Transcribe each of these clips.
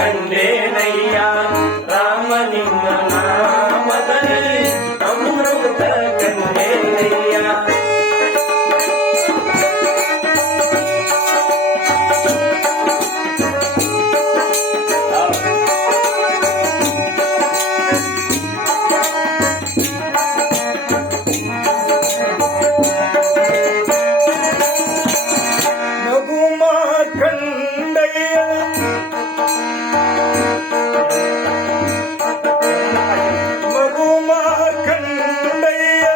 ಕಂಡೇನಯ್ಯ ರಾಮ ನಿಮ್ಮ ನಾಮದಲ್ಲಿ ಅಮೃತ ಕಂಡೇನಯ್ಯ. ಮಗು ಮಾರ್ಕಂಡಯ್ಯ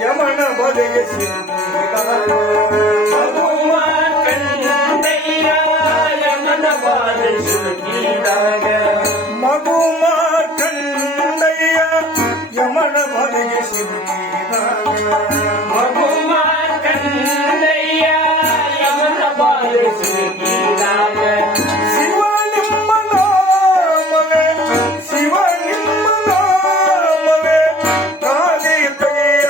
ಯಮನ ಬಲಿಗೆ ಸಿಲುಕಿದಾಗ ಮಗು ಮಾರ್ಕಂಡಯ್ಯ ಯಮನ ಬಲಿಗೆ ಸಿಲುಕಿದಾಗ ಶಿವ ನಿಮ್ಮ ನಾಮವೇ ಶಿವ ನಿಮ್ಮ ನಾಮವೇ ಕಾಲಿತಯ್ಯ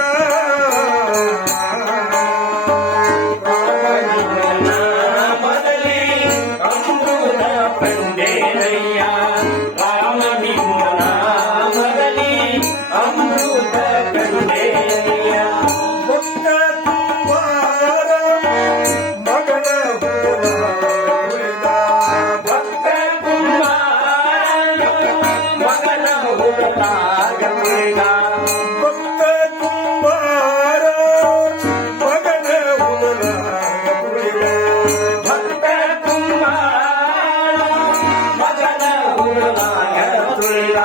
ನಾಮದಲ್ಲಿ ಅಮೃತ ಕಂಡೇನಯ್ಯ ರಾಮ ನಿಮ್ಮ ನಾಮದಲ್ಲಿ ಅಮೃತ ಕಂಡೇನಯ್ಯ. ಭಕ್ತ ಕುಮಾರ ಮಗನ ಭಕ್ತ ಕುಮಾರ ಮಗನ ಹುಡುಕಾಗ ಭಕ್ತ ಕುಮಾರ ಮಗನ ಭಕ್ತ ಕುಮಾರ ಮಗನ ಹುಡುಕಾಗ ತುಳಿದ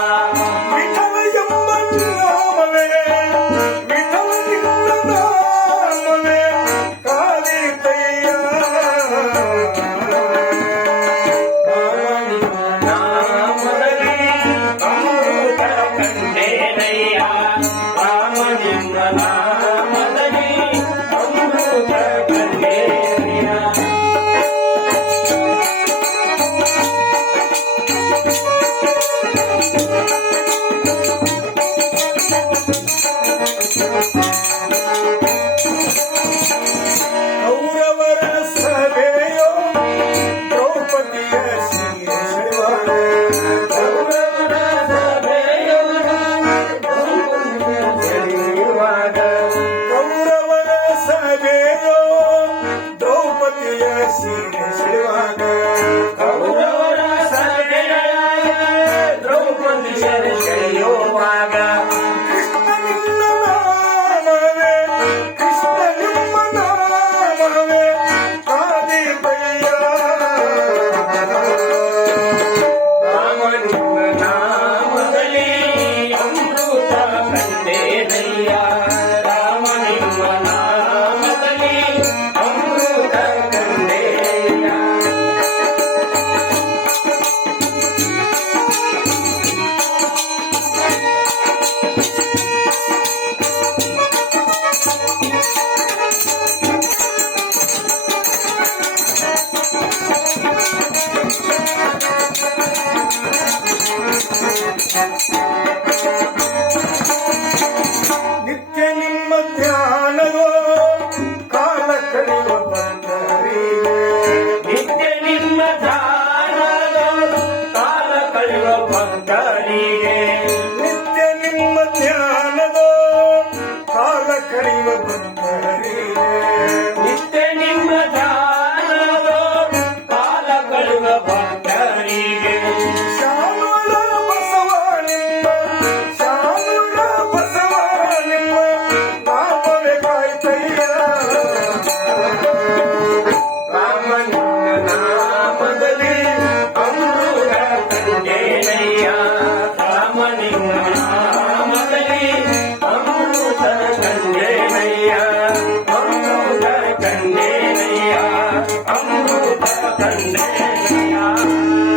ವಿಠಲ ಎಂಬ ನಾಮವೇ ವಿಠಲ ನಿನ್ನ ನಾಮವೇ ಕಾಲಿತಯ್ಯ ನಾಮದಲ್ಲಿ ಅಮೃತ ಕಂಡೇನಯ್ಯ ರಾಮ ನಿಮ್ಮ ನಾಮದಲ್ಲಿ ಅಮೃತ ಕಂಡೇನಯ್ಯ. ಕೌರವರ ಸಭೆಯೋ ದ್ರೌಪದಿಯ ಸೀರೆ ಸೆಳೆವಾಗ ಕೌರವರ ಸಭೆಯೊಳಗ ಸೆಳೆಯುವಾಗ ಕೌರವರ ಸಭೆಯೋ ದ್ರೌಪದಿಯ ಸೀರೆ ಸೆಳೆವಾಗ